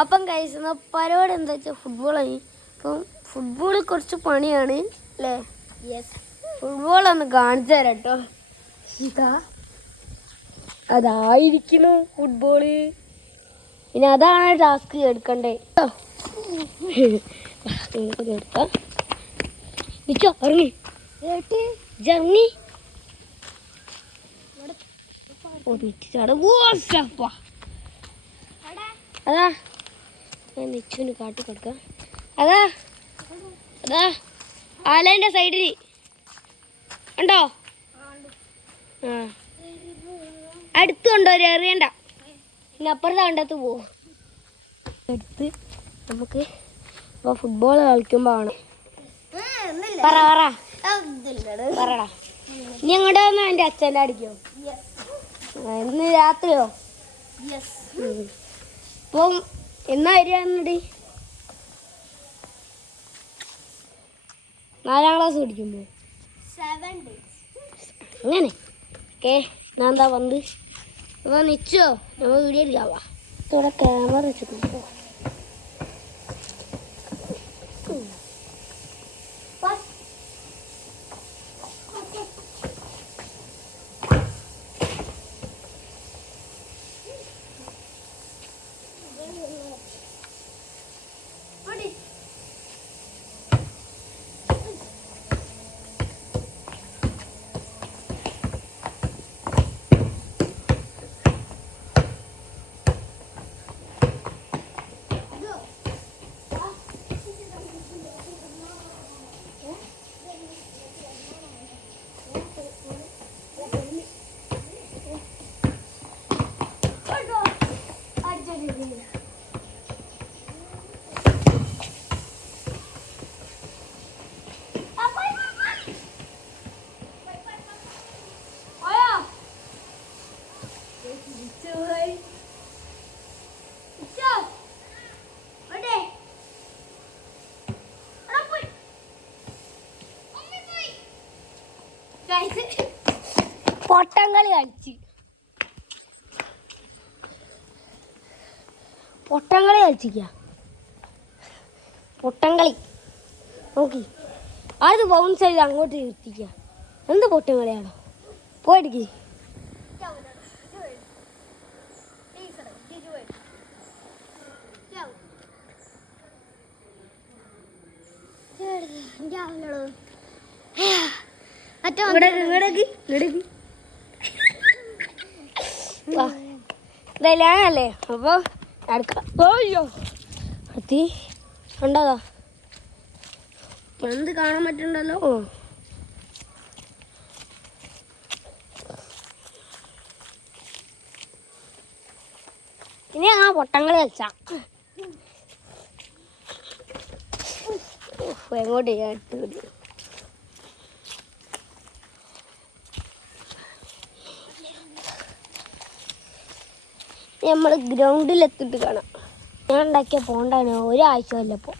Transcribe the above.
അപ്പം ഗൈസ് എന്നാൽ പരിപാടി എന്താ വെച്ചാൽ ഫുട്ബോളായി. അപ്പം ഫുട്ബോൾ കുറച്ച് പണിയാണ് അല്ലേ? ഫുട്ബോളൊന്ന് കാണിച്ചു തരാം കേട്ടോ. അതായിരിക്കുന്നു ഫുട്ബോള്. പിന്നെ അതാണ് ടാസ്ക് എടുക്കണ്ടേ. എടുക്കാം. ഇറങ്ങി ജർമ്മി അതാ ഞാൻ നിച്ചുവിന് കാട്ടി കൊടുക്കാം. അതാ അതാ ആലന്റെ സൈഡിൽ ഉണ്ടോ? ആ അടുത്തുണ്ടോ? ഒരു എറിയണ്ട. പിന്നെ അപ്പുറത്തെ കണ്ടത്ത് പോവും. എടുത്ത് നമുക്ക് ഇപ്പോൾ ഫുട്ബോൾ കളിക്കുമ്പോൾ ആണ് പറടാ. ഇനി എങ്ങോട്ടാ വന്നാ എൻ്റെ അച്ഛൻ്റെ അടിക്കോ? ഇന്ന് രാത്രിയോ? അപ്പം എന്നാ വരികടി? 4ാം ക്ലാസ് പഠിക്കുമ്പോൾ അങ്ങനെ. ഓക്കെ ഞാൻ എന്താ വന്ന് അപ്പോൾ നിച്ചോ നമ്മൾ വീഡിയോ എടുക്കാവാ. ഇവിടെ ക്യാമറ വെച്ചിട്ടുണ്ടോ? പൊട്ടങ്കളി കളിച്ച് പൊട്ടങ്കളി നോക്കി അത് ബൗൺസ് ചെയ്ത് അങ്ങോട്ട് എത്തിക്കുക. എന്ത് പൊട്ടങ്കളിയാണോ? പോയിടിക്ക്. ഇതല്ലേ അപ്പൊ അയ്യോ അത്തി ഉണ്ടതാ എന്ത് കാണാൻ പറ്റുണ്ടല്ലോ. ഇനി ആ പൊട്ടങ്ങളി കളിച്ച എങ്ങോട്ട് ഞാൻ ഇട്ട് നമ്മൾ ഗ്രൗണ്ടിൽ എത്തിയിട്ട് കാണാം. ഞാൻ ഉണ്ടാക്കിയ പോണ്ടാണ് ഒരാഴ്ച അല്ലപ്പോൾ.